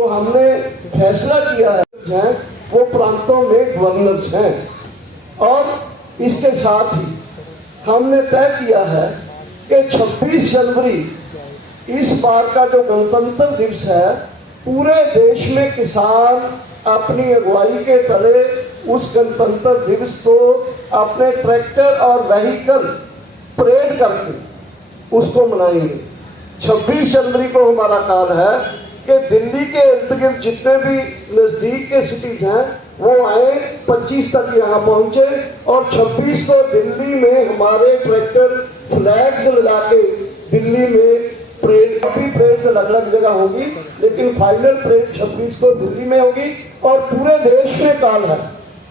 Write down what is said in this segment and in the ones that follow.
तो हमने फैसला किया है वो प्रांतों में गवर्नर्स हैं, और इसके साथ ही हमने तय किया है कि 26 जनवरी इस बार का जो गणतंत्र दिवस है, पूरे देश में किसान अपनी अगुवाई के तले उस गणतंत्र दिवस को अपने ट्रैक्टर और व्हीकल परेड करके उसको मनाएंगे। 26 जनवरी को हमारा काल है कि दिल्ली के इर्द गिर्द जितने भी नज़दीक के सिटीज हैं वो आए, 25 तक यहाँ पहुँचे, और 26 को दिल्ली में हमारे ट्रैक्टर फ्लैग्स लगा के दिल्ली में परेड, अभी परेड अलग अलग जगह होगी, लेकिन फाइनल परेड 26 को दिल्ली में होगी। और पूरे देश में काल है,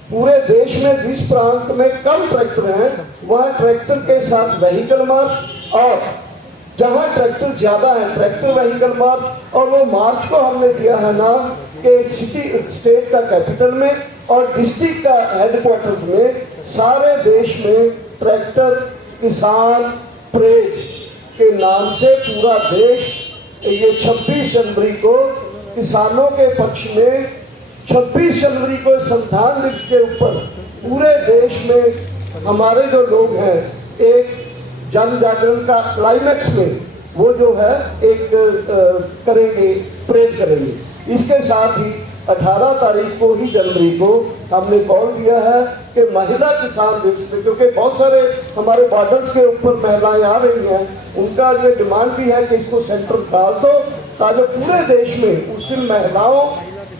पूरे देश में जिस प्रांत में कम ट्रैक्टर हैं वहाँ ट्रैक्टर के साथ व्हीकल मार्च, और जहाँ ट्रैक्टर ज्यादा है ट्रैक्टर व्हीकल मार्च। और वो मार्च को हमने दिया है नाम कि सिटी स्टेट का कैपिटल में और डिस्ट्रिक्ट का हेडक्वार्टर में सारे देश में ट्रैक्टर किसान परेड के नाम से पूरा देश ये 26 जनवरी को किसानों के पक्ष में, 26 जनवरी को संविधान दिवस के ऊपर पूरे देश में हमारे जो लोग हैं एक जन जागरण का क्लाइमैक्स में वो जो है एक करेंगे, परेड करेंगे। इसके साथ ही 18 तारीख को ही जनवरी को हमने कॉल दिया है कि महिला किसान दिवस में, क्योंकि बहुत सारे हमारे बॉर्डर्स के ऊपर महिलाएं आ रही हैं, उनका ये डिमांड भी है कि इसको सेंटर डाल दो ताकि पूरे देश में उस दिन महिलाओं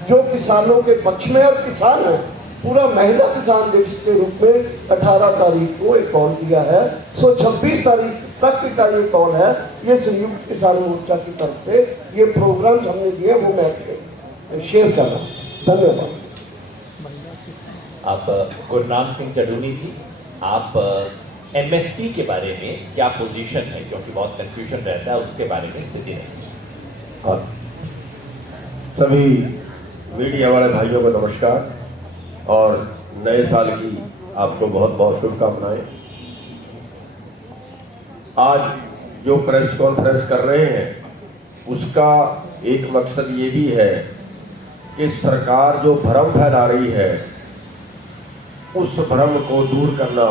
जो किसानों के पक्ष में और किसान हैं, पूरा महिला किसान दिवस के रूप में 18 तारीख को एक कॉल दिया है। 26 तारीख तक का ये कॉल है, ये संयुक्त किसान मोर्चा की तरफ से ये प्रोग्राम हमने दिए, वो मैं शेयर कर रहा हूँ। धन्यवाद। आप गुरनाम सिंह चडूनी जी, आप एमएसपी के बारे में क्या पोजीशन है, क्योंकि बहुत कंफ्यूजन रहता है उसके बारे में स्थिति नहीं। सभी मीडिया वाले भाइयों को नमस्कार और नए साल की आपको बहुत बहुत शुभकामनाएं। आज जो प्रेस कॉन्फ्रेंस कर रहे हैं उसका एक मकसद ये भी है कि सरकार जो भ्रम फैला रही है उस भ्रम को दूर करना,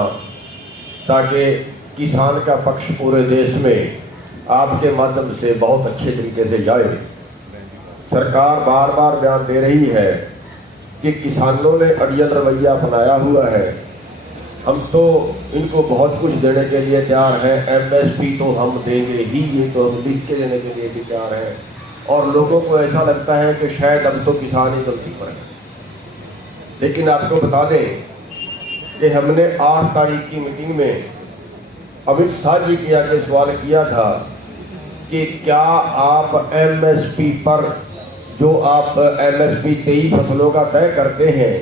ताकि किसान का पक्ष पूरे देश में आपके माध्यम से बहुत अच्छे तरीके से जाए। सरकार बार बार बयान दे रही है कि किसानों ने अड़ियल रवैया अपनाया हुआ है, हम तो इनको बहुत कुछ देने के लिए तैयार हैं, एमएसपी तो हम देंगे ही, ये तो हम लिख के देने के लिए भी तैयार हैं। और लोगों को ऐसा लगता है कि शायद अब तो किसान ही गलती पर है। लेकिन आपको बता दें कि हमने 8 तारीख की मीटिंग में अमित शाह जी के आगे सवाल किया था कि क्या आप एमएसपी पर, जो आप एमएसपी 23 फसलों का तय करते हैं,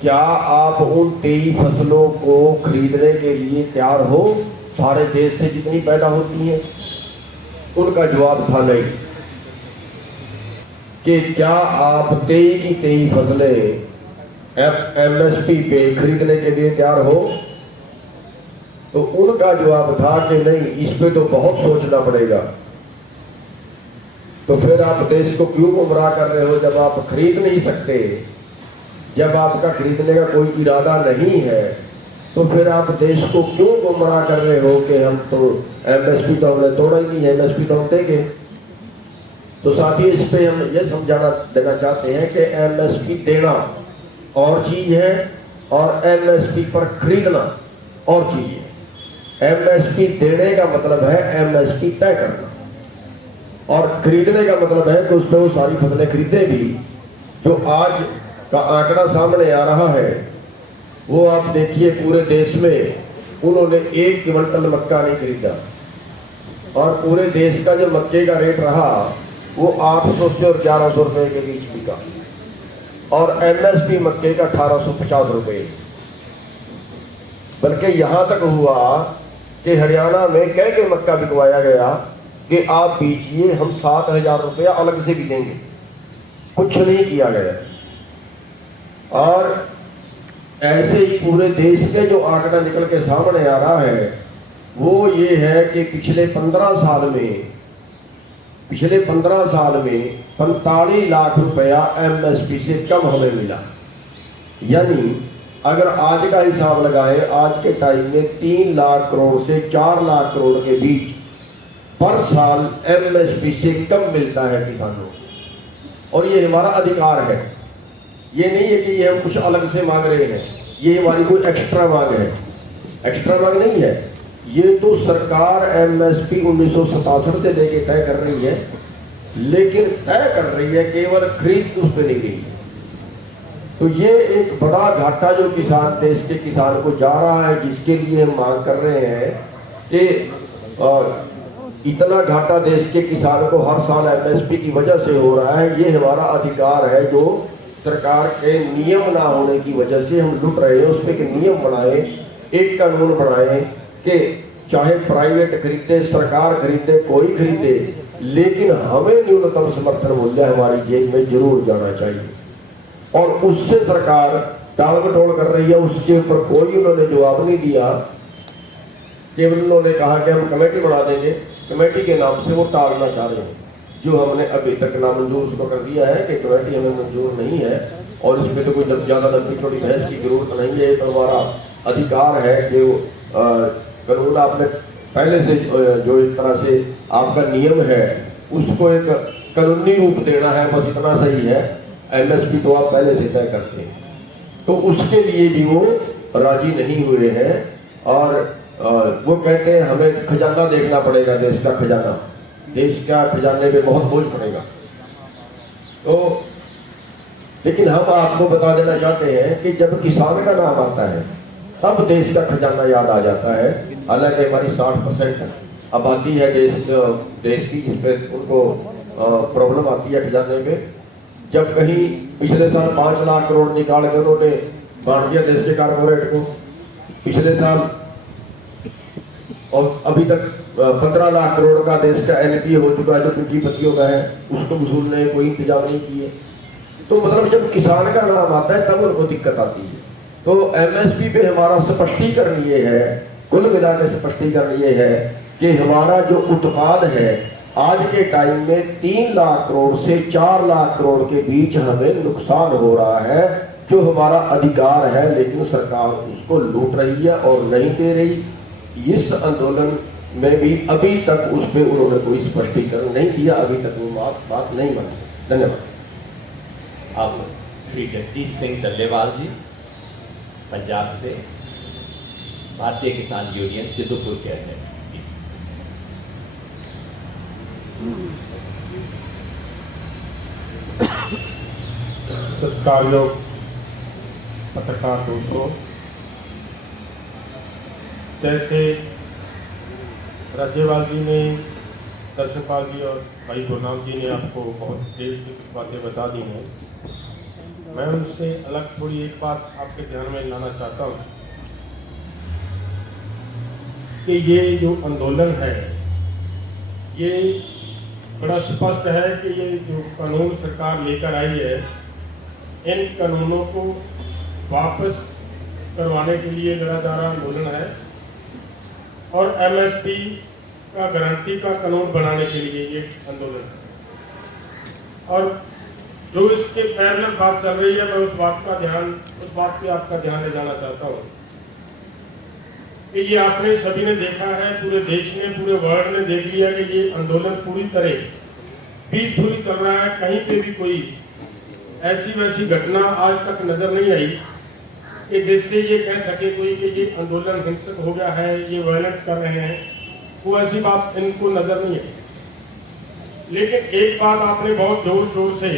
क्या आप उन 23 फसलों को खरीदने के लिए तैयार हो सारे देश से जितनी पैदा होती हैं? उनका जवाब था नहीं। कि क्या आप 23 की 23 फसलें एमएसपी पे खरीदने के लिए तैयार हो? तो उनका जवाब था कि नहीं, इस पे तो बहुत सोचना पड़ेगा। तो फिर आप देश को क्यों गुमराह कर रहे हो जब आप खरीद नहीं सकते? जब आपका खरीदने का कोई इरादा नहीं है तो फिर आप देश को क्यों गुमराह कर रहे हो कि हम तो एमएसपी तो हमने तोड़ा ही नहीं है, एमएसपी तो हम देंगे। तो साथ ही इस पे हम ये समझाना देना चाहते हैं कि एमएसपी देना और चीज है और एमएसपी पर खरीदना और चीज है। एमएसपी देने का मतलब है एमएसपी तय करना, और खरीदने का मतलब है कि उस पर वो सारी फसलें खरीदे भी। जो आज का आंकड़ा सामने आ रहा है वो आप देखिए, पूरे देश में उन्होंने 1 क्विंटल मक्का नहीं खरीदा, और पूरे देश का जो मक्के का रेट रहा वो 800 से और 1100 रुपए के बीच बिका, और एमएसपी मक्के का 1850 रुपए। बल्कि यहाँ तक हुआ कि हरियाणा में कह के मक्का बिकवाया गया कि आप बीजिए, हम 7000 रुपया अलग से भी देंगे। कुछ नहीं किया गया। और ऐसे ही पूरे देश के जो आंकड़ा निकल के सामने आ रहा है वो ये है कि पिछले 15 साल में 45 लाख रुपया एमएसपी से कम हमें मिला। यानी अगर आज का हिसाब लगाएं, आज के टाइम में 3 लाख करोड़ से 4 लाख करोड़ के बीच पर साल एमएसपी से कम मिलता है किसानों को, और ये हमारा अधिकार है। ये नहीं है कि ये हम कुछ अलग से मांग रहे हैं, ये हमारी कोई एक्स्ट्रा मांग है, एक्स्ट्रा मांग नहीं है। ये तो सरकार एमएसपी 1967 से लेके तय कर रही है, लेकिन तय कर रही है, केवल खरीद उस पर नहीं रही। तो ये एक बड़ा घाटा जो किसान, देश के किसान को जा रहा है, जिसके लिए हम मांग कर रहे हैं कि इतना घाटा देश के किसान को हर साल एमएसपी की वजह से हो रहा है। ये हमारा अधिकार है, जो सरकार के नियम ना होने की वजह से हम लुट रहे हैं। उस पर नियम बनाए, एक कानून बनाए कि चाहे प्राइवेट खरीदे, सरकार खरीदे, कोई खरीदे, लेकिन हमें न्यूनतम समर्थन मूल्य हमारी जेब में जरूर जाना चाहिए। और उससे सरकार टाल मटोल कर रही है, उसके ऊपर कोई उन्होंने जवाब नहीं दिया। केवल उन्होंने कहा कि हम कमेटी बना देंगे, कमेटी के नाम से वो टालना चाह रहे हैं, जो हमने अभी तक नामंजूर उसको कर दिया है कि कमेटी हमें मंजूर नहीं है, और इसमें तो कोई ज़्यादा लंबी छोटी बहस की जरूरत नहीं है। ये तो हमारा अधिकार है कि कानून आपने पहले से जो इस तरह से आपका नियम है उसको एक कानूनी रूप देना है, बस इतना सही है। एमएसपी तो आप पहले से तय करते हैं, तो उसके लिए भी वो राजी नहीं हुए हैं। और वो कहते हैं हमें खजाना देखना पड़ेगा, देश का खजाना, देश का खजाने पे बहुत बोझ पड़ेगा। तो लेकिन हम आपको बता देना चाहते हैं कि जब किसान का नाम आता है तब देश का खजाना याद आ जाता है। हालांकि हमारी 60% आबादी है देश की, जिस पे उनको प्रॉब्लम आती है खजाने पे। जब कहीं पिछले साल 5 लाख करोड़ निकाल के उन्होंने बांट दिया देश के कारपोरेट को पिछले साल, और अभी तक 15 लाख करोड़ का देश का एनपीए हो चुका है, जो पूंजीपतियों का है, उसको वसूलने कोई इंतजाम नहीं किए। तो मतलब जब किसान का नाम आता है तब उनको दिक्कत आती है। तो एमएसपी पे हमारा स्पष्टीकरण ये है, कुल मिला के स्पष्टीकरण ये है कि हमारा जो उत्पाद है आज के टाइम में 3 लाख करोड़ से 4 लाख करोड़ के बीच हमें नुकसान हो रहा है, जो हमारा अधिकार है, लेकिन सरकार उसको लूट रही है और नहीं दे रही। इस आंदोलन में भी अभी तक उस पर उन्होंने कोई स्पष्टीकरण नहीं दिया, अभी तक वो बात नहीं मानी। धन्यवाद। अब श्री जगजीत सिंह डल्लेवाल जी पंजाब से, भारतीय किसान यूनियन सिद्धूपुर के हैं। सत्कारयोग पत्रकार दोस्तों, जैसे राज्यपाल जी ने, दर्शनपाल जी और भाई गुरनाम जी ने आपको बहुत देर से कुछ बातें बता दी हैं। मैं उनसे अलग थोड़ी एक बात आपके ध्यान में लाना चाहता हूँ कि ये जो आंदोलन है, ये बड़ा स्पष्ट है कि ये जो कानून सरकार लेकर आई है, इन कानूनों को वापस करवाने के लिए लड़ा जा रहा आंदोलन है, और एमएसपी का गारंटी का कानून बनाने के लिए ये आंदोलन है। और जो इसके पैरेलल बात चल रही है, मैं उस बात पे आपका ध्यान ले जाना चाहता हूँ कि ये आपने सभी ने देखा है, पूरे देश ने, पूरे वर्ल्ड ने देख लिया कि ये आंदोलन पूरी तरह पीसफुली चल रहा है। कहीं पे भी कोई ऐसी वैसी घटना आज तक नजर नहीं आई कि जिससे ये कह सके कोई कि ये आंदोलन हिंसक हो गया है, ये वायलेंट कर रहे हैं, वो ऐसी बात इनको नजर नहीं आई। लेकिन एक बात आपने बहुत जोर शोर से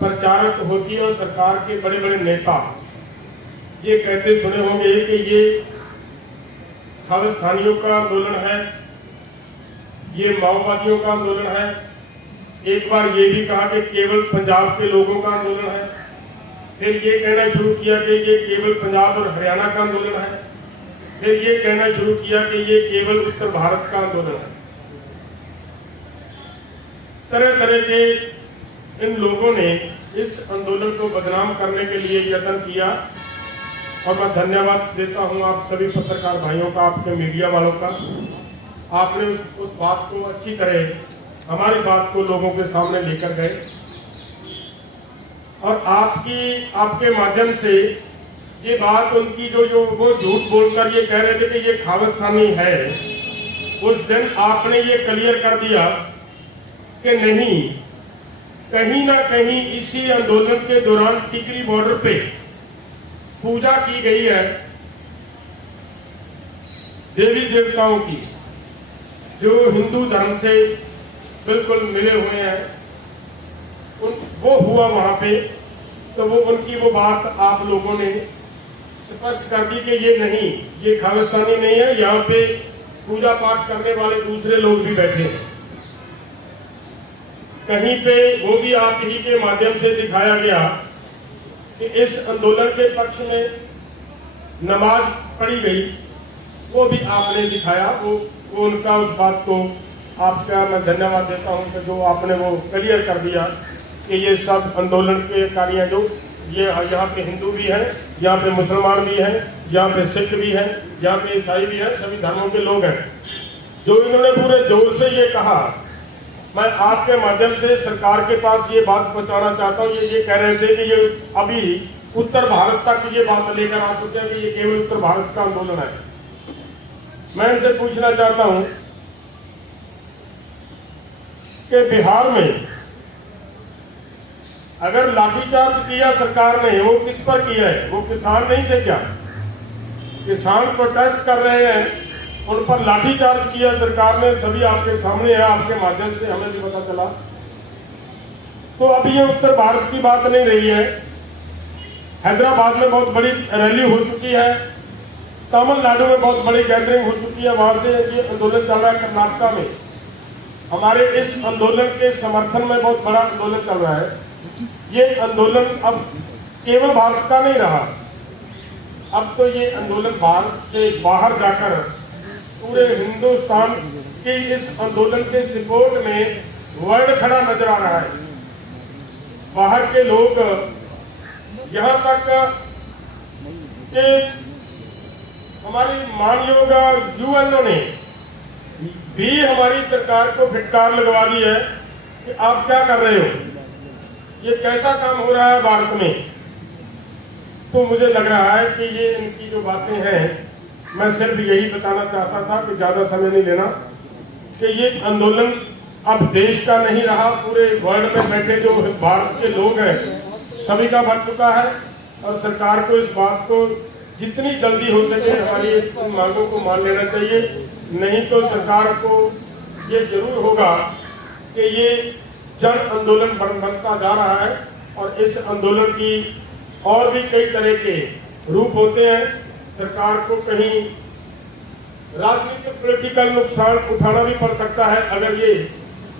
प्रचारक होती है और सरकार के बड़े बड़े नेता ये कहते सुने होंगे कि ये खालिस्तानियों का आंदोलन है, ये माओवादियों का आंदोलन है। एक बार ये भी कहा कि केवल पंजाब के लोगों का आंदोलन है, फिर ये कहना शुरू किया कि ये केवल पंजाब और हरियाणा का आंदोलन है, फिर ये कहना शुरू किया कि ये केवल उत्तर भारत का आंदोलन है। तरह तरह के इन लोगों ने इस आंदोलन को बदनाम करने के लिए यत्न किया, और मैं धन्यवाद देता हूं आप सभी पत्रकार भाइयों का, आपके मीडिया वालों का। आपने उस बात को अच्छी तरह, हमारी बात को लोगों के सामने लेकर गए। और आपके माध्यम से ये बात उनकी जो वो झूठ बोलकर ये कह रहे थे कि ये खालिस्तानी है, उस दिन आपने ये क्लियर कर दिया कि नहीं, कहीं ना कहीं इसी आंदोलन के दौरान टिकरी बॉर्डर पे पूजा की गई है देवी देवताओं की, जो हिंदू धर्म से बिल्कुल मिले हुए हैं। वो हुआ वहां पे, तो वो उनकी वो बात आप लोगों ने स्पष्ट कर दी कि ये नहीं, ये खालिस्तानी नहीं है, यहाँ पे पूजा पाठ करने वाले दूसरे लोग भी बैठे हैं। कहीं पे वो भी आप ही के माध्यम से दिखाया गया कि इस आंदोलन के पक्ष में नमाज पढ़ी गई, वो भी आपने दिखाया। वो उनका उस बात को आपका मैं धन्यवाद देता हूं कि जो आपने वो क्लियर कर दिया कि ये सब आंदोलन के कार्य जो ये यहाँ पे हिंदू भी हैं, यहाँ पे मुसलमान भी हैं, यहाँ पे सिख भी हैं, यहाँ पे ईसाई भी हैं, सभी धर्मों के लोग हैं। जो इन्होंने पूरे जोर से ये कहा, मैं आपके माध्यम से सरकार के पास ये बात पहुंचाना चाहता हूँ। ये कह रहे थे कि ये अभी उत्तर भारत तक ये बात लेकर आ चुके हैं कि ये केवल उत्तर भारत का आंदोलन है। मैं इनसे पूछना चाहता हूं कि बिहार में अगर लाठीचार्ज किया सरकार ने, वो किस पर किया है? वो किसान नहीं थे क्या? किसान प्रोटेस्ट कर रहे हैं, उन पर लाठीचार्ज किया सरकार ने, सभी आपके सामने है, आपके माध्यम से हमें भी पता चला। तो अब ये उत्तर भारत की बात नहीं रही है। हैदराबाद में बहुत बड़ी रैली हो चुकी है, तमिलनाडु में बहुत बड़ी गैदरिंग हो चुकी है, वहां से ये आंदोलन चल रहा है। कर्नाटका में हमारे इस आंदोलन के समर्थन में बहुत बड़ा आंदोलन चल रहा है। ये आंदोलन अब केवल भारत का नहीं रहा, अब तो ये आंदोलन भारत से बाहर जाकर पूरे हिंदुस्तान के इस आंदोलन के सपोर्ट में वर्ल्ड खड़ा नजर आ रहा है। बाहर के लोग यहाँ तक कि हमारी मानयोग यूएनओ ने भी हमारी सरकार को फिटकार लगवा दी है कि आप क्या कर रहे हो, ये कैसा काम हो रहा है भारत में। तो मुझे लग रहा है कि ये इनकी जो बातें हैं, मैं सिर्फ यही बताना चाहता था कि ज्यादा समय नहीं लेना, कि ये आंदोलन अब देश का नहीं रहा, पूरे वर्ल्ड में बैठे जो भारत के लोग हैं सभी का बन चुका है। और सरकार को इस बात को जितनी जल्दी हो सके हमारी इस मांगों को मान लेना चाहिए, नहीं तो सरकार को ये जरूर होगा कि ये जन आंदोलन बनता जा रहा है। और इस आंदोलन की और भी कई तरह के रूप होते हैं। सरकार को कहीं राजनीतिक पॉलिटिकल नुकसान उठाना भी पड़ सकता है अगर ये,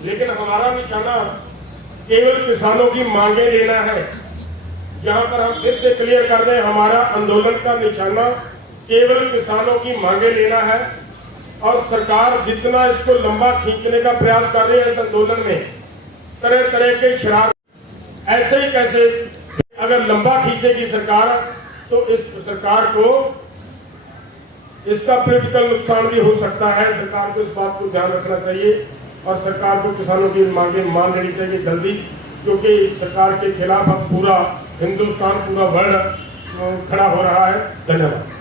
लेकिन हमारा निशाना केवल किसानों की मांगे लेना है। जहां पर हम फिर से क्लियर कर दें, हमारा आंदोलन का निशाना केवल किसानों की मांगे लेना है। और सरकार जितना इसको लंबा खींचने का प्रयास कर रही है इस आंदोलन में, तरह तरह के शरारत, ऐसे ही कैसे अगर लंबा खींचेगी सरकार तो इस सरकार को इसका पॉलिटिकल नुकसान भी हो सकता है। सरकार को इस बात को ध्यान रखना चाहिए और सरकार को किसानों की मांगे मान लेनी चाहिए जल्दी, क्योंकि सरकार के खिलाफ अब पूरा हिंदुस्तान, पूरा वर्ल्ड खड़ा हो रहा है। धन्यवाद।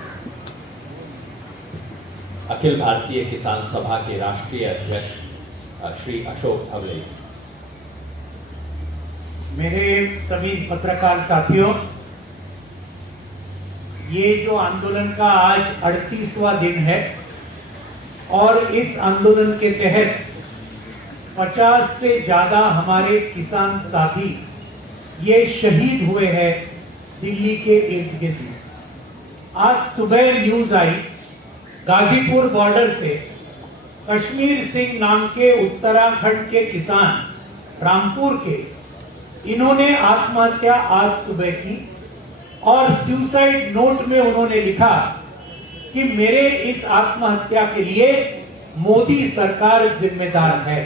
अखिल भारतीय किसान सभा के राष्ट्रीय अध्यक्ष श्री अशोक अवले। मेरे सभी पत्रकार साथियों, ये जो आंदोलन का आज 38वां दिन है और इस आंदोलन के तहत 50 से ज्यादा हमारे किसान साथी ये शहीद हुए हैं दिल्ली के इर्द गिर्द। आज सुबह न्यूज आई गाजीपुर बॉर्डर से कश्मीर सिंह नाम के उत्तराखंड के किसान रामपुर के, इन्होंने आत्महत्या आज सुबह की और सुसाइड नोट में उन्होंने लिखा कि मेरे इस आत्महत्या के लिए मोदी सरकार जिम्मेदार है।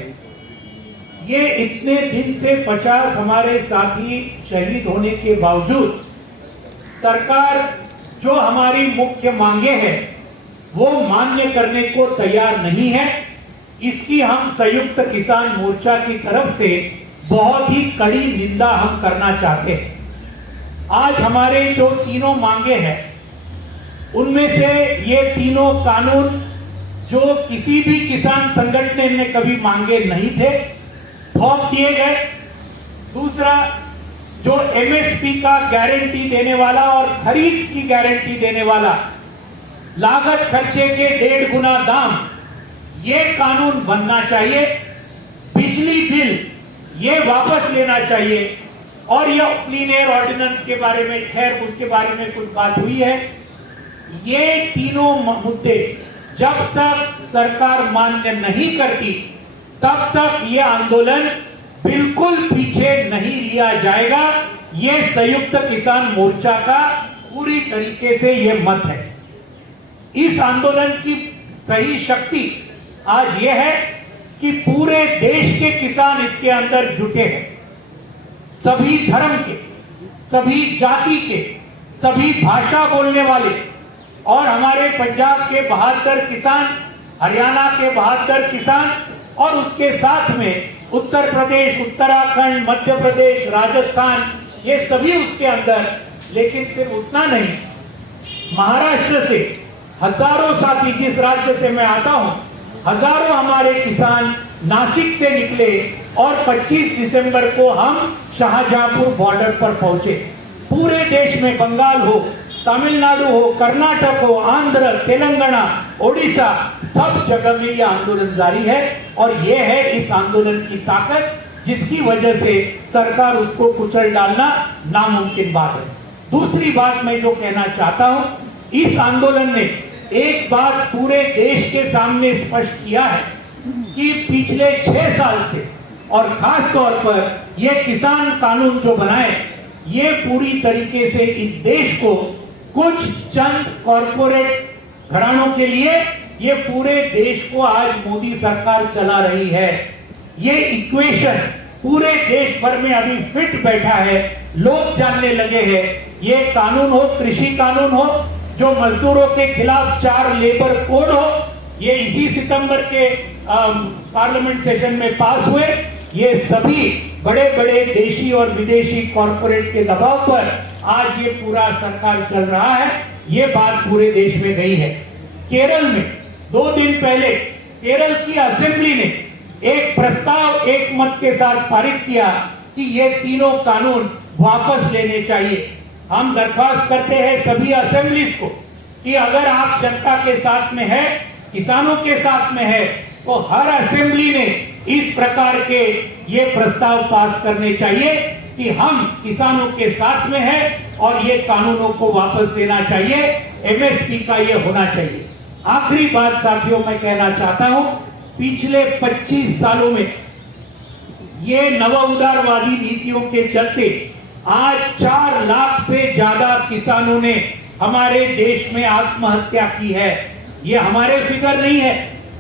ये इतने दिन से 50 हमारे साथी शहीद होने के बावजूद सरकार जो हमारी मुख्य मांगे हैं वो मान्य करने को तैयार नहीं है। इसकी हम संयुक्त किसान मोर्चा की तरफ से बहुत ही कड़ी निंदा हम करना चाहते हैं। आज हमारे जो तीनों मांगे हैं उनमें से ये तीनों कानून जो किसी भी किसान संगठन ने कभी मांगे नहीं थे, थोप दिए गए। दूसरा, जो एमएसपी का गारंटी देने वाला और खरीद की गारंटी देने वाला, लागत खर्चे के 1.5 गुना दाम, ये कानून बनना चाहिए। बिजली बिल ये वापस लेना चाहिए। और यह क्लीन एयर ऑर्डिनेंस के बारे में, खैर उसके बारे में कुछ बात हुई है। ये तीनों मुद्दे जब तक सरकार मान्य नहीं करती तब तक ये आंदोलन बिल्कुल पीछे नहीं लिया जाएगा। ये संयुक्त किसान मोर्चा का पूरी तरीके से ये मत है। इस आंदोलन की सही शक्ति आज ये है कि पूरे देश के किसान इसके अंदर जुटे हैं। सभी धर्म के, सभी जाति के, सभी भाषा बोलने वाले, और हमारे पंजाब के 72 किसान, हरियाणा के 72 किसान, और उसके साथ में उत्तर प्रदेश, उत्तराखंड, मध्य प्रदेश, राजस्थान, ये सभी उसके अंदर। लेकिन सिर्फ उतना नहीं, महाराष्ट्र से हजारों साथी, जिस राज्य से मैं आता हूं, हजारों हमारे किसान नासिक से निकले और 25 दिसंबर को हम शाहजहांपुर बॉर्डर पर पहुंचे। पूरे देश में, बंगाल हो, तमिलनाडु हो, कर्नाटक हो, आंध्र, तेलंगाना, ओडिशा, सब जगह में यह आंदोलन जारी है। और यह है इस आंदोलन की ताकत, जिसकी वजह से सरकार उसको कुचल डालना नामुमकिन बात है। दूसरी बात मैं जो कहना चाहता हूं, इस आंदोलन ने एक बात पूरे देश के सामने स्पष्ट किया है कि पिछले 6 साल से, और खास तौर पर यह किसान कानून जो बनाए, ये पूरी तरीके से इस देश को कुछ चंद कॉरपोरेट घरानों के लिए, ये पूरे देश को आज मोदी सरकार चला रही है। ये इक्वेशन पूरे देश भर में अभी फिट बैठा है, लोग जानने लगे हैं। ये कानून हो, कृषि कानून हो, जो मजदूरों के खिलाफ 4 लेबर कोड हो, ये इसी सितंबर के पार्लियामेंट सेशन में पास हुए। ये सभी बड़े बड़े देशी और विदेशी कॉरपोरेट के दबाव पर आज ये पूरा सरकार चल रहा है। ये बात पूरे देश में गई है। केरल में 2 दिन पहले केरल की असेंबली ने एक प्रस्ताव एक मत के साथ पारित किया कि ये तीनों कानून वापस लेने चाहिए। हम दरख्वास्त करते हैं सभी असेंबलीज को कि अगर आप जनता के साथ में है, किसानों के साथ में है, तो हर असेंबली ने इस प्रकार के ये प्रस्ताव पास करने चाहिए कि हम किसानों के साथ में हैं और ये कानूनों को वापस देना चाहिए। एमएसपी का ये होना चाहिए। आखिरी बात साथियों मैं कहना चाहता हूं, पिछले 25 सालों में ये नव उदारवादी नीतियों के चलते आज 4 लाख से ज्यादा किसानों ने हमारे देश में आत्महत्या की है। ये हमारे फिगर नहीं है,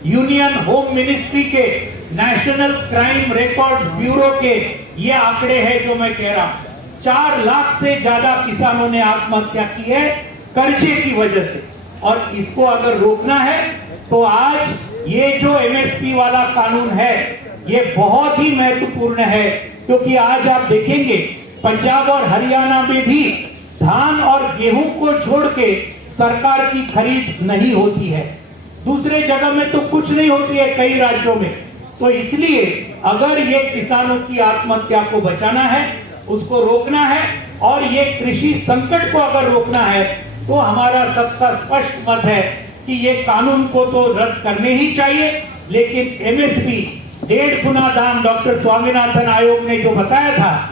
यूनियन होम मिनिस्ट्री के, नेशनल क्राइम रिकॉर्ड ब्यूरो के ये आंकड़े हैं जो मैं कह रहा हूं। 4 लाख से ज्यादा किसानों ने आत्महत्या की है कर्जे की वजह से। और इसको अगर रोकना है तो आज ये जो एमएसपी वाला कानून है ये बहुत ही महत्वपूर्ण है, क्योंकि आज आप देखेंगे पंजाब और हरियाणा में भी धान और गेहूं को छोड़ के सरकार की खरीद नहीं होती है। दूसरे जगह में तो कुछ नहीं होती है कई राज्यों में। तो इसलिए अगर ये किसानों की आत्महत्या को बचाना है, उसको रोकना है, और ये कृषि संकट को अगर रोकना है, तो हमारा सबका स्पष्ट मत है कि ये कानून को तो रद्द करने ही चाहिए। लेकिन एमएसपी 1.5 गुना दाम, डॉक्टर स्वामीनाथन आयोग ने जो बताया था,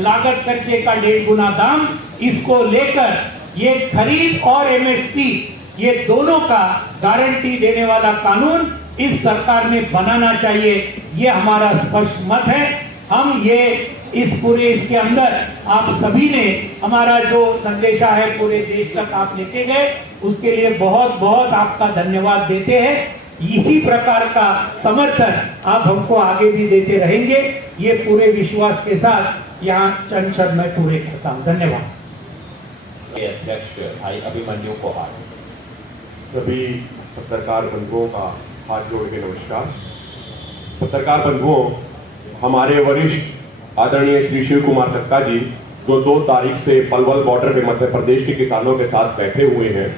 लागत खर्चे का 1.5 गुना दाम, इसको लेकर ये खरीद और एमएसपी ये दोनों का गारंटी देने वाला कानून इस सरकार ने बनाना चाहिए। ये हमारा स्पष्ट मत है। हम ये इस पूरे इसके अंदर आप सभी ने हमारा जो संदेशा है पूरे देश तक आप लेके गए, उसके लिए बहुत बहुत आपका धन्यवाद देते हैं। इसी प्रकार का समर्थन आप हमको आगे भी देते रहेंगे, ये पूरे विश्वास के साथ यहाँ चंद शब्द मैं पूरे करता हूँ। धन्यवाद। अध्यक्ष भाई अभिमन्यु कोहार। सभी पत्रकार बंधुओं का हाथ जोड़ के नमस्कार। पत्रकार बंधुओं, हमारे वरिष्ठ आदरणीय श्री शिव कुमार कक्का जी जो 2 तारीख से पलवल बॉर्डर में मध्य प्रदेश के किसानों के साथ बैठे हुए हैं,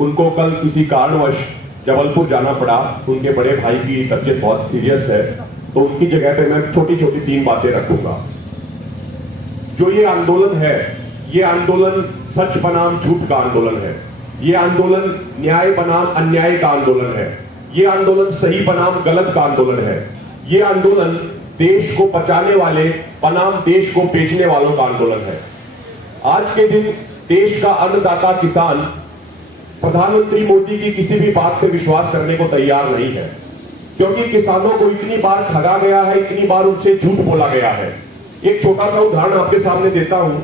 उनको कल किसी कारणवश जबलपुर जाना पड़ा। उनके बड़े भाई की तबीयत बहुत सीरियस है, तो उनकी जगह पे मैं छोटी छोटी 3 बातें रखूंगा। जो ये आंदोलन है, ये आंदोलन सच बनाम झूठ का आंदोलन है। ये आंदोलन न्याय बनाम अन्याय का आंदोलन है। ये आंदोलन सही बनाम गलत का आंदोलन है। ये आंदोलन देश को बचाने वाले बनाम देश को बेचने वालों का आंदोलन है। आज के दिन देश का अन्नदाता किसान प्रधानमंत्री मोदी की किसी भी बात पर विश्वास करने को तैयार नहीं है, क्योंकि किसानों को इतनी बार ठगा गया है, इतनी बार उनसे झूठ बोला गया है। एक छोटा सा उदाहरण आपके सामने देता हूं।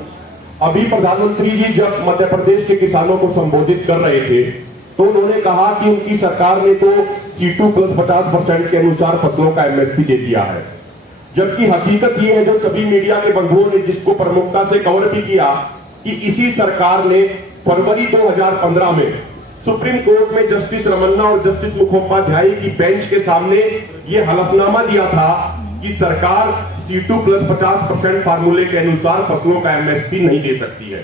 अभी प्रधानमंत्री जी जब मध्य प्रदेश के किसानों को संबोधित कर रहे थे, तो उन्होंने कहा कि उनकी सरकार ने तो C2 प्लस 50% के अनुसार फसलों का MSP दे दिया है, जबकि हकीकत यह है, जो सभी मीडिया के बंधुओं ने जिसको प्रमुखता से कवर भी किया, कि इसी सरकार ने फरवरी 2015 में सुप्रीम कोर्ट में जस्टिस रमन्ना और जस्टिस मुखोपाध्याय की बेंच के सामने यह हलफनामा दिया था कि सरकार C2 प्लस 50% फार्मूले के अनुसार फसलों का MSP नहीं दे सकती है।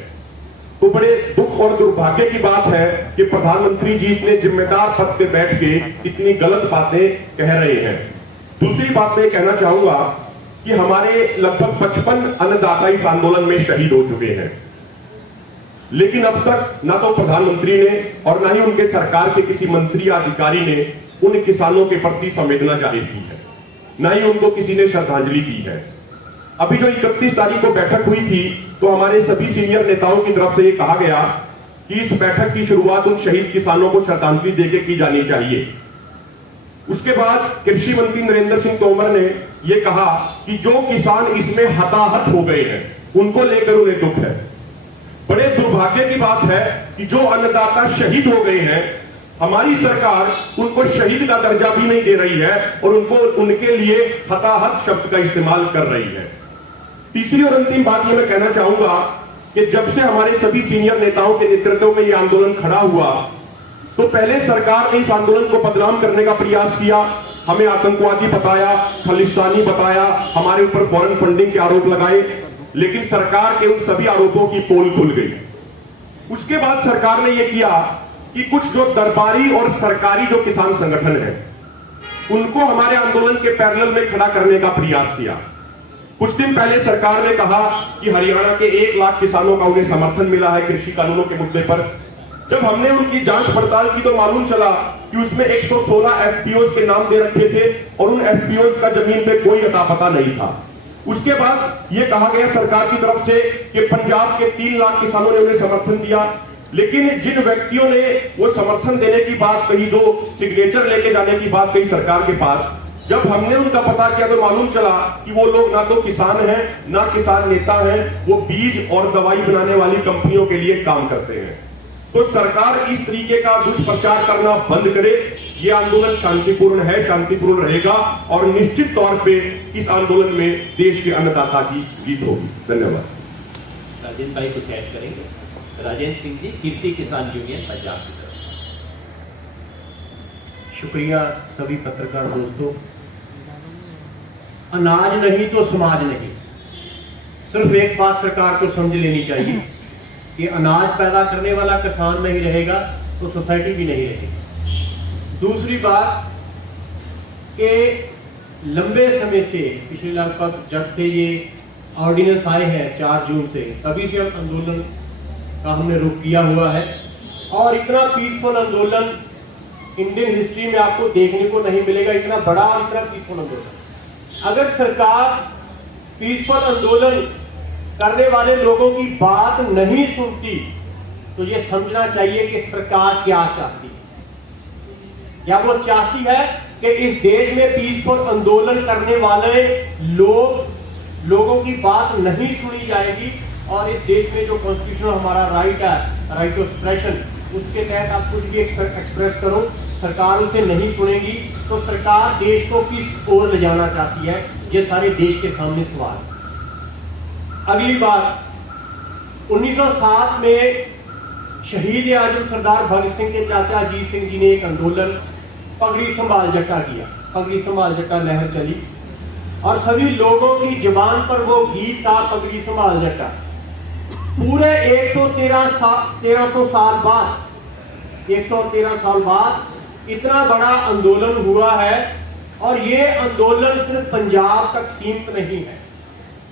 तो बड़े दुख और दुर्भाग्य की बात है कि प्रधानमंत्री जी इतने जिम्मेदार पद पे बैठ के इतनी गलत बातें कह रहे हैं। दूसरी बात मैं कहना चाहूंगा कि हमारे लगभग 55 अन्नदाता इस आंदोलन में शहीद हो चुके हैं, लेकिन अब तक ना तो प्रधानमंत्री ने और ना ही उनके सरकार के किसी मंत्री या अधिकारी ने उन किसानों के प्रति संवेदना जाहिर की है, ना ही उनको किसी ने श्रद्धांजलि की है। अभी जो 31 तारीख को बैठक हुई थी, तो हमारे सभी सीनियर नेताओं की तरफ से यह कहा गया कि इस बैठक की शुरुआत उन शहीद किसानों को श्रद्धांजलि देके की जानी चाहिए। उसके बाद कृषि मंत्री नरेंद्र सिंह तोमर ने यह कहा कि जो किसान इसमें हताहत हो गए हैं, उनको लेकर उन्हें दुख है। बड़े दुर्भाग्य की बात है कि जो अन्नदाता शहीद हो गए हैं, हमारी सरकार उनको शहीद का दर्जा भी नहीं दे रही है और उनके लिए हताहत शब्द का इस्तेमाल कर रही है। तीसरी और अंतिम बात यह मैं कहना चाहूंगा कि जब से हमारे सभी सीनियर नेताओं के नेतृत्व में यह आंदोलन खड़ा हुआ, तो पहले सरकार ने इस आंदोलन को बदनाम करने का प्रयास किया, हमें आतंकवादी बताया, खालिस्तानी बताया, हमारे ऊपर फॉरेन फंडिंग के आरोप लगाए, लेकिन सरकार के उन सभी आरोपों की पोल खुल गई। उसके बाद सरकार ने यह किया कि कुछ जो दरबारी और सरकारी जो किसान संगठन है, उनको हमारे आंदोलन के पैरेलल में खड़ा करने का प्रयास किया। कुछ दिन पहले सरकार ने कहा कि हरियाणा के 1 लाख किसानों का उन्हें समर्थन मिला है कृषि कानूनों के मुद्दे पर। जब हमने उनकी जांच पड़ताल की, तो मालूम चला कि उसमें 116 FPOs के नाम दे रखे थे और उन FPOs का जमीन पे कोई अता पता नहीं था। उसके बाद यह कहा गया सरकार की तरफ से कि पंजाब के 3 लाख किसानों ने उन्हें समर्थन दिया, लेकिन जिन व्यक्तियों ने वो समर्थन देने की बात कही, जो सिग्नेचर लेके जाने की बात कही सरकार के पास, जब हमने उनका पता किया तो मालूम चला कि वो लोग ना तो किसान हैं, ना किसान नेता हैं, वो बीज और दवाई बनाने वाली कंपनियों के लिए काम करते हैं। तो सरकार इस तरीके का दुष्प्रचार करना बंद करे। ये आंदोलन शांतिपूर्ण है, शांतिपूर्ण रहेगा और निश्चित तौर पे इस आंदोलन में देश के अन्नदाता की जीत होगी। धन्यवाद। राजेंद्र भाई कुछ ऐड करेंगे? राजेंद्र सिंह जी, कीर्ति किसान यूनियन पंजाब की तरफ। शुक्रिया सभी पत्रकार दोस्तों। अनाज नहीं तो समाज नहीं। सिर्फ एक बात सरकार को समझ लेनी चाहिए कि अनाज पैदा करने वाला किसान नहीं रहेगा तो सोसाइटी भी नहीं रहेगी। दूसरी बात कि लंबे समय से, पिछले लगभग जब से ये ऑर्डिनेंस आए हैं 4 जून से, तभी से हम आंदोलन का हमने रुख किया हुआ है और इतना पीसफुल आंदोलन इंडियन हिस्ट्री में आपको देखने को नहीं मिलेगा। इतना बड़ा और इतना पीसफुल आंदोलन। अगर सरकार पीसफुल आंदोलन करने वाले लोगों की बात नहीं सुनती तो ये समझना चाहिए कि सरकार क्या चाहती है। क्या वो चाहती है कि इस देश में पीसफुल आंदोलन करने वाले लोगों की बात नहीं सुनी जाएगी और इस देश में जो कॉन्स्टिट्यूशन हमारा राइट है, राइट ऑफ एक्सप्रेशन, उसके तहत आप कुछ भी एक्सप्रेस करो, सरकार उसे नहीं सुनेगी। तो सरकार देश को किस ओर ले जाना चाहती है, ये सारे देश के सामने सवाल। अगली बात, 1907 में शहीद आजम सरदार भगत सिंह के चाचा अजीत सिंह जी ने एक आंदोलन पगड़ी संभाल जट्टा किया। पगड़ी संभाल जट्टा लहर चली और सभी लोगों की जुबान पर वो गीत था, पगड़ी संभाल जट्टा। पूरे 113 साल बाद 113 साल बाद इतना बड़ा आंदोलन हुआ है। और ये आंदोलन सिर्फ पंजाब तक सीमित नहीं है,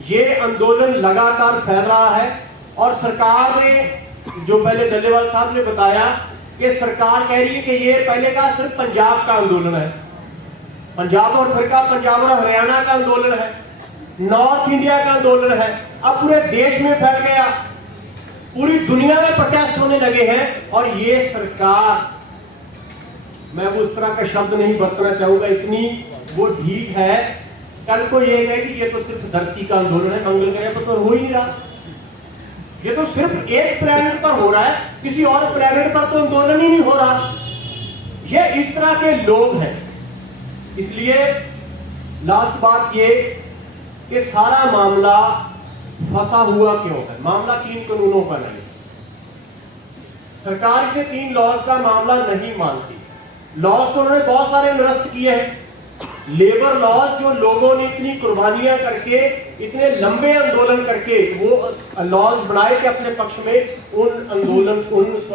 ये आंदोलन लगातार फैल रहा है। और सरकार ने, जो पहले डल्लेवाल साहब ने बताया कि सरकार कह रही है कि ये पहले का सिर्फ पंजाब का आंदोलन है, पंजाब और फिर का पंजाब और हरियाणा का आंदोलन है, नॉर्थ इंडिया का आंदोलन है, अब पूरे देश में फैल गया, पूरी दुनिया में प्रोटेस्ट होने लगे हैं। और ये सरकार, मैं वो उस तरह का शब्द नहीं बरतना चाहूंगा, इतनी वो ढीठ है, कल को ये कहे कि ये तो सिर्फ धरती का आंदोलन है, मंगल ग्रह पर तो हो ही नहीं रहा, ये तो सिर्फ एक प्लेनेट पर हो रहा है, किसी और प्लेनेट पर तो आंदोलन ही नहीं हो रहा। ये इस तरह के लोग हैं। इसलिए लास्ट बात ये कि सारा मामला फंसा हुआ क्यों है। मामला 3 कानूनों का नहीं, सरकार इसे 3 लॉज का मामला नहीं मानती। लॉज तो उन्होंने बहुत सारे निरस्त किए हैं, लेबर लॉज जो लोगों ने इतनी कुर्बानियां करके, इतने लंबे आंदोलन करके वो लॉज बनाए थे अपने पक्ष में, उन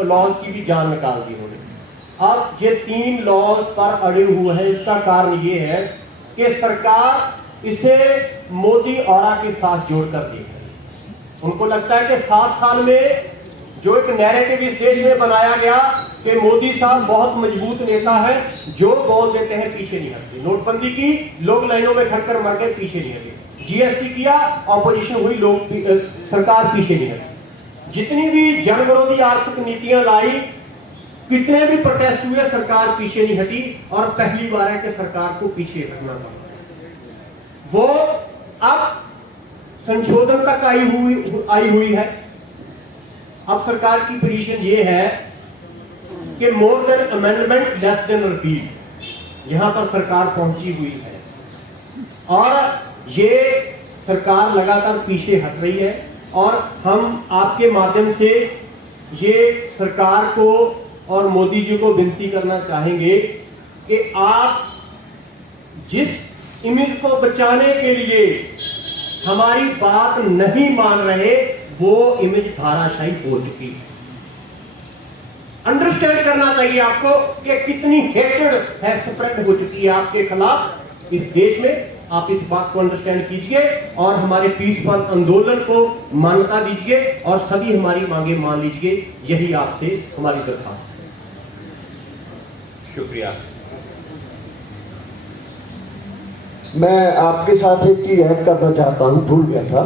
लॉज की भी जान निकाल दी उन्होंने। अब ये 3 लॉज पर अड़े हुए हैं। इसका कारण ये है कि सरकार इसे मोदी ऑरा के साथ जोड़कर देख रही है। उनको लगता है कि 7 साल में जो एक नैरेटिव इस देश में बनाया गया कि मोदी साहब बहुत मजबूत नेता है, जो बोल देते हैं पीछे नहीं हटते। नोटबंदी की, लोग लाइनों में खड़कर मर गए, पीछे नहीं हटे। जीएसटी किया, ऑपोजिशन हुई, लोग सरकार पीछे नहीं हटी। जितनी भी जन विरोधी आर्थिक नीतियां लाई, कितने भी प्रोटेस्ट हुए, सरकार पीछे नहीं हटी। और पहली बार है कि सरकार को पीछे हटना पड़ा। वो अब संशोधन तक आई हुई है। अब सरकार की पोजीशन ये है कि more than amendment less than repeal, यहां पर सरकार पहुंची हुई है। और ये सरकार लगातार पीछे हट रही है। और हम आपके माध्यम से ये सरकार को और मोदी जी को विनती करना चाहेंगे कि आप जिस इमेज को बचाने के लिए हमारी बात नहीं मान रहे, वो इमेज धाराशायी हो चुकी है। अंडरस्टैंड करना चाहिए आपको कि कितनी हेटेड है स्प्रेड हो चुकी है आपके खिलाफ इस देश में। आप इस बात को अंडरस्टैंड कीजिए और हमारे पीसफुल आंदोलन को मान्यता दीजिए और सभी हमारी मांगे मान लीजिए। यही आपसे हमारी दरखास्त है। शुक्रिया। मैं आपके साथ एक चीज ऐड करना चाहता हूँ, भूल गया था।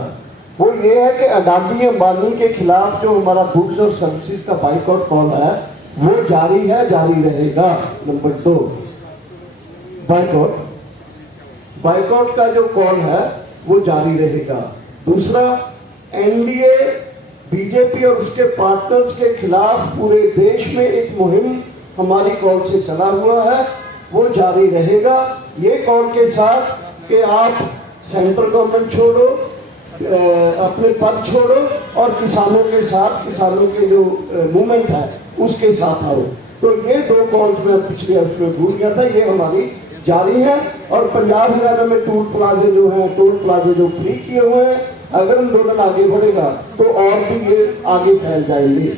वो ये है कि अडानी अंबानी के खिलाफ जो हमारा गुड्स और सर्विसेज का बाइकआउट कॉल है, वो जारी है, जारी रहेगा। नंबर 2, बाइकआउट का जो कॉल है वो जारी रहेगा। दूसरा, एनडीए बीजेपी और उसके पार्टनर्स के खिलाफ पूरे देश में एक मुहिम हमारी कॉल से चला हुआ है, वो जारी रहेगा। ये कॉल के साथ कि आप सेंट्रल गवर्नमेंट छोड़ो, अपने पद छोड़ो और किसानों के साथ, किसानों के जो मूवमेंट है उसके साथ आओ। तो ये 2 कॉल्स मैं पिछले वर्ष में भूल गया था, ये हमारी जारी है। और पंजाब हरियाणा में टोल प्लाजे जो फ्री किए हुए हैं, अगर आंदोलन आगे बढ़ेगा तो और भी ये आगे फैल जाएंगे।